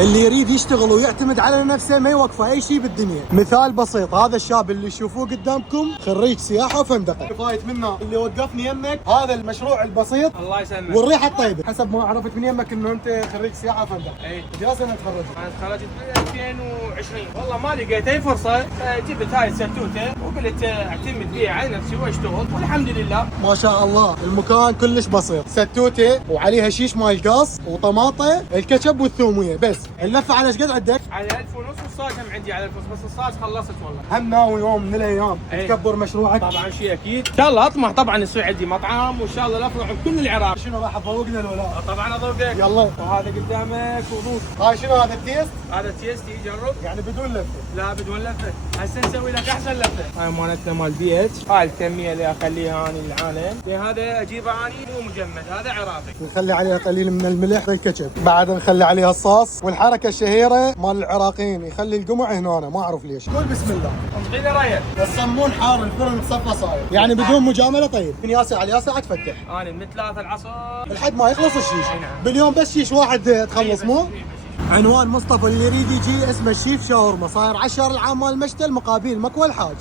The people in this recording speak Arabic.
اللي يريد يشتغل ويعتمد على نفسه ما يوقفه اي شيء بالدنيا. مثال بسيط، هذا الشاب اللي تشوفوه قدامكم خريج سياحه وفندقه، فايت منه اللي وقفني يمك هذا المشروع البسيط الله يسلمك والريحه الطيبه. حسب ما عرفت من يمك انه انت خريج سياحه وفندقه. اي يا سنه تخرجت؟ انا تخرجت ب 2020. والله ما لقيت اي فرصه، فجبت هاي الستوته وقلت اعتمد بيها على نفسي واشتغل والحمد لله. ما شاء الله المكان كلش بسيط، ستوته وعليها شيش ماي قاص وطماطه الكاتشب والثوميه بس. اللفه على ايش قد عندك؟ على 1000 ونص والصاج هم عندي على 1000 ونص، بس الصاج خلصت والله. هم ناوي يوم من الايام إيه. تكبر مشروعك؟ طبعا شيء اكيد، ان شاء الله اطمح طبعا يصير عندي مطعم وان شاء الله افرع بكل العراق. شنو راح تذوقنا الولاء؟ طبعا اذوقك. يلا. وهذا قدامك وضوط. هاي شنو هذا التيست؟ هذا تيستي جرب. يعني بدون لفه؟ لا بدون لفه، هسه نسوي لك احسن لفه. هاي مالتنا مال بيت، هاي الكميه اللي اخليها اني للعالم، هذا اجيبه اني مو مجمد، هذا عراقي. نخلي عليها قليل من الملح والكاتشب، بعد نخلي عليها الصوص والحركه الشهيره مال العراقيين يخلي القمع هنا، أنا ما اعرف ليش. قول بسم الله. انطيني رايك. الصمون حار، الفرن صفى صاير، يعني بدون مجامله. طيب من ياسر على ياسر تفتح انا من 3 العصر لحد ما يخلص الشيش. أي نعم. باليوم بس شيش واحد تخلص مو؟ إيه بس. عنوان مصطفى اللي يريد يجي اسمه الشيف شاورما، صاير 10 العام مال المشتل مقابل مكوى الحاج.